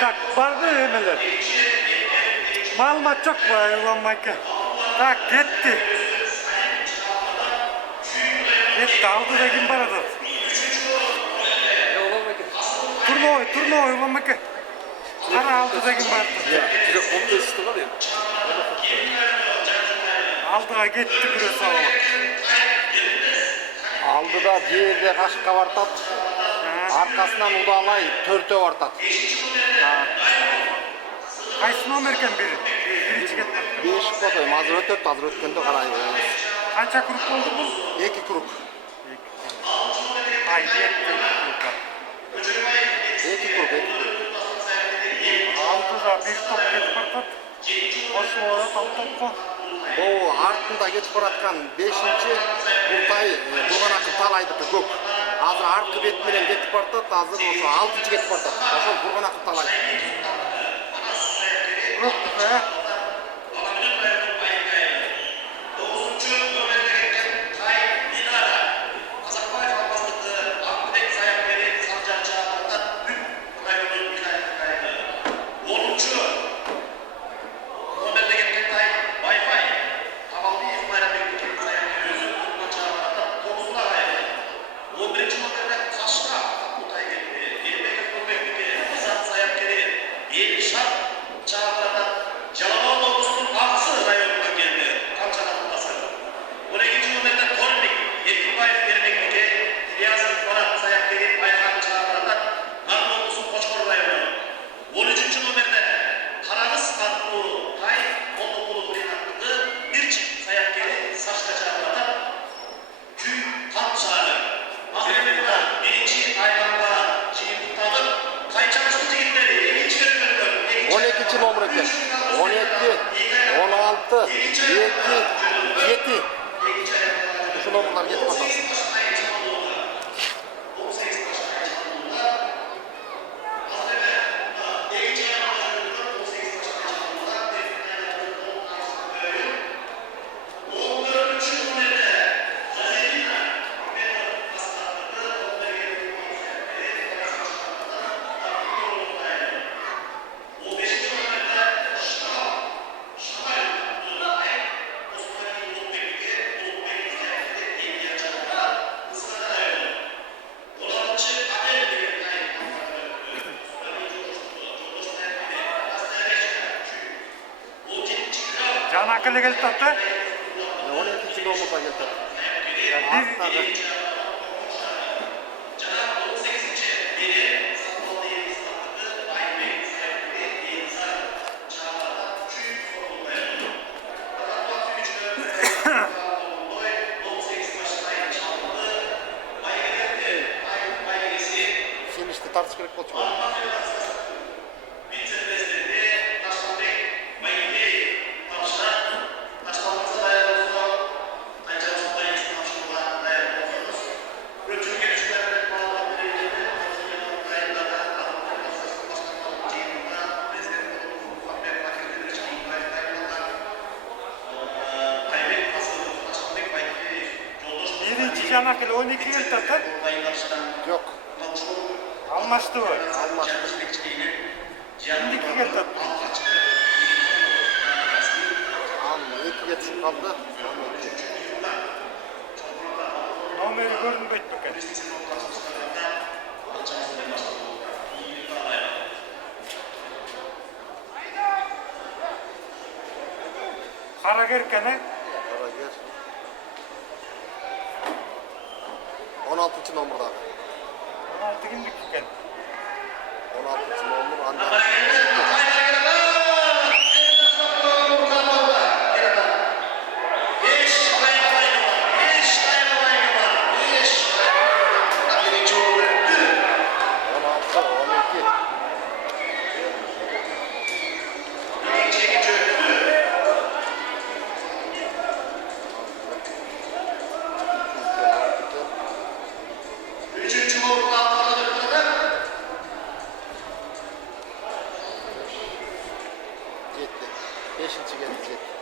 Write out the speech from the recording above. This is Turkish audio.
Tak var mı yemeler? Malumat çok var ulanmak. Tak gitti. Gitti aldı da kim baradır? Turnuva ulanmak. Kara aldı da kim baradır? Ya, bir de kontesti var ya. Aldı da gitti bir sağlam. Aldı da diğerde kaş kavartat. Arkasından udalay törtö vartat. Kaysın Ömerken biri? Biri çıkıp. Beş koyayım. Hazır ötört, hazır ötkende karayı. Kaça kurup oldu bu? 2 kuruk. Haydi etti. 2 kuruk. Aldı da bir top gidip partat. Hoş olarak al topu. Bu артында кетip бараткан 5-нчи Буртай Бурганакы талайды көк. Азыр аркы бет менен кетип баратат, азыр ошо 6-нчы кетип баратат. Ошол Бурганакы талайды. Yok be. Nomor ekan. 12, 16, 7, 7. Şu nomorlar ketip barат. Can akıllı geldi tattı. 12-nчи номорга келтет. Finish'te tartış gerek bolчу. Birinci can akıllı 12 geldi tattı. Yok. Almıştı o. Almaz. Şimdiki geldi tattı. Alma. 2'ye düşüp kaldı. Nomeri görünmeyip bakın. Kara gerken 16-nчы номорда. 16 günlük iken. 16-nчы номер анда. Beşinci geldi.